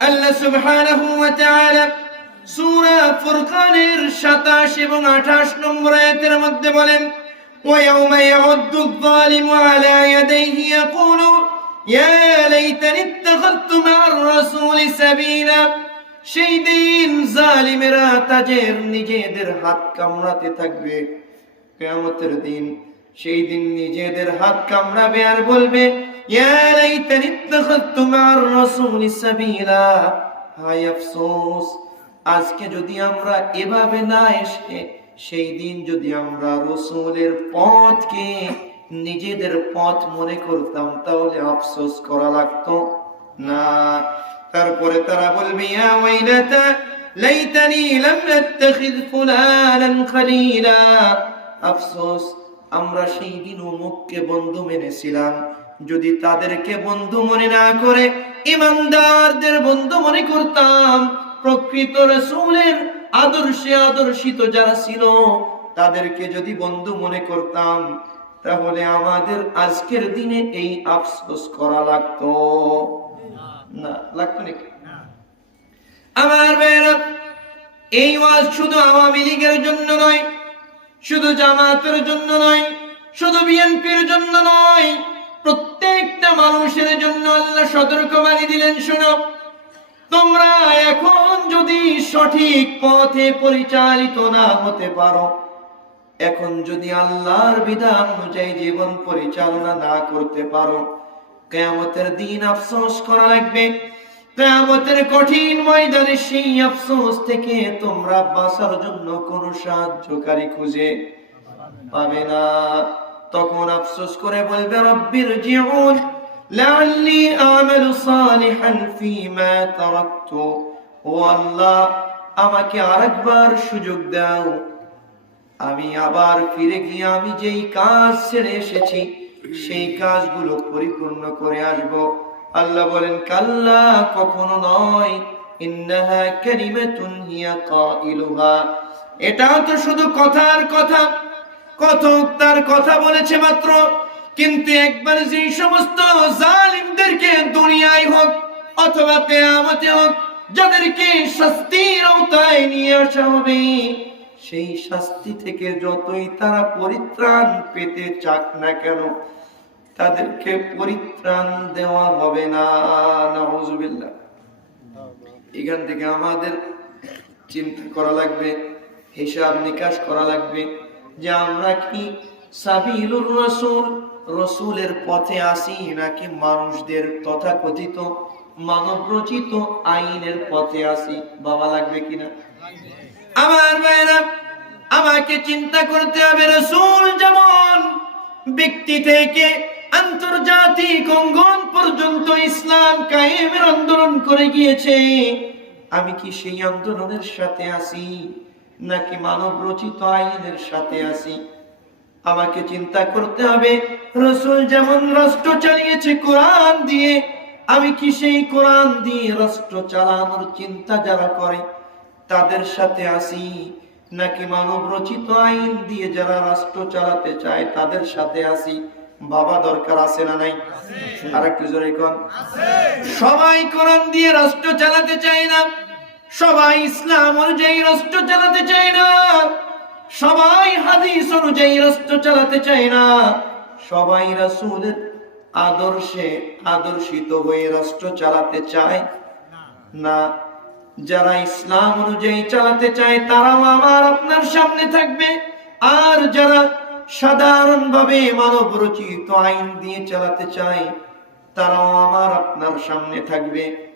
আল্লাহ সুবহানাহু ওয়া তাআলা সূরা ফুরকানের 27 এবং 28 নম্বর আয়াতের মধ্যে বলেন ويوم يعد الظالم على يديه يقول يا ليتني اتخذت مع الرسول سبيلا সেই দিন জালিমেরা তাদের নিজেদের হাত কামড়াতে থাকবে কিয়ামতের দিন সেই দিন নিজেদের হাত কামড়াবে আর বলবে ইত্তাখাযতু মা'আর রাসূলি সাবিলা হায় আফসোস, আজকে যদি আমরা এভাবে না এসে, সেই দিন যদি আমরা রসুলের পথকে নিজেদের পথ মনে করতাম, তাহলে আফসোস করা লাগতো। না, তারপরে তারা বলবে আফসোস, আমরা সেই দিন অমুককে বন্ধু মেনেছিলাম। যদি তাদেরকে বন্ধু মনে না করে, ইমানদারদের বন্ধু মনে করতাম, প্রকৃত রসুলের আদর্শে আদর্শিত যারা ছিল, তাদেরকে যদি বন্ধু মনে করতাম, তাহলে আমাদের আজকের দিনে এই আফসোস করা লাগতো। না, লাগতো নাকি? আমার মেয়েরা এই ওয়াজ শুধু আওয়ামী লীগের জন্য নয়, শুধু জামাতের জন্য নয়, শুধু বিএনপির জন্য নয় প্রত্যেকটা মানুষের জন্য আল্লাহ সতর্কবাণী দিলেন, শোনো। তোমরা এখন যদি সঠিক পথে পরিচালিত না হতে পারো, এখন যদি আল্লাহর বিধান অনুযায়ী জীবন পরিচালনা না করতে পারো, কেয়ামতের দিন আফসোস করা লাগবে। কেয়ামতের কঠিন ময়দানে সেই আফসোস থেকে তোমরা বাঁচার জন্য কোনো সাহায্যকারী খুঁজে পাবে না। তখন আফসোস করে বলবে রব্বির জিউন লাআল্লি আমালু সালিহান ফীমা তারাকতু। ও আল্লাহ, আমাকে আরেকবার সুযোগ দাও। আমি আবার ফিরে গিয়ে আমি যেই কাজ ছেড়ে এসেছি, সেই কাজগুলো পরিপূর্ণ করে আসব। আল্লাহ বলেন, কাল্লা, কখনো নয়। ইন্নাহা কালিমাতুন হিয়া কাইলুহা। এটা তো শুধু কথার কথা। কথক তার কথা বলেছে মাত্র, কিন্তু একবার যে সমস্ত জালিমদেরকে দুনিয়ায় হোক অথবা কেয়ামতে হোক, যাদেরকে শাস্তির আওতায় নিয়ে আসা হবে, সেই শাস্তি থেকে যতই তারা পরিত্রাণ পেতে চাক না কেন, তাদেরকে পরিত্রাণ দেওয়া হবে না। এখান থেকে আমাদের চিন্তা করা লাগবে, হিসাব নিকাশ করা লাগবে যে আমরা কি সাবিলুর রসুল? রসুলের পথে আসি নাকি মানুষদের তথাকথিত মানব রচিত আইনের পথে আসি? বাবা লাগবে কিনা? আমার ভাইরা আমাকে চিন্তা করতে হবে, রসুল যেমন ব্যক্তি থেকে আন্তর্জাতিক অঙ্গন পর্যন্ত ইসলাম কায়েমের আন্দোলন করে গিয়েছে, আমি কি সেই আন্দোলনের সাথে আসি? নাকি মানব রচিত আইনের সাথে আসি আমাকে চিন্তা করতে হবে রসুল যেমন রাষ্ট্র চালিয়েছে কোরআন দিয়ে আমি কি সেই কোরআন দিয়ে রাষ্ট্র চালানোর চিন্তা যারা করে তাদের সাথে আসি নাকি মানব রচিত আইন দিয়ে যারা রাষ্ট্র চালাতে চায় তাদের সাথে আসি বাবা দরকার আছে না নাই? আর একটু জোরে কন। সবাই কোরআন দিয়ে রাষ্ট্র চালাতে চায় না সবাই ইসলাম অনুযায়ী রাষ্ট্র চালাতে চায় না। সবাই হাদিস অনুযায়ী রাষ্ট্র চালাতে চায় না। সবাই রাসূলের আদর্শে আদর্শিত হয়ে রাষ্ট্র চালাতে চায় না। যারা ইসলাম অনুযায়ী চালাতে চায় তারাও আমার আপনার সামনে থাকবে। আর যারা সাধারণভাবে মানব রচিত আইন দিয়ে চালাতে চায়, তারাও আমার আপনার সামনে থাকবে।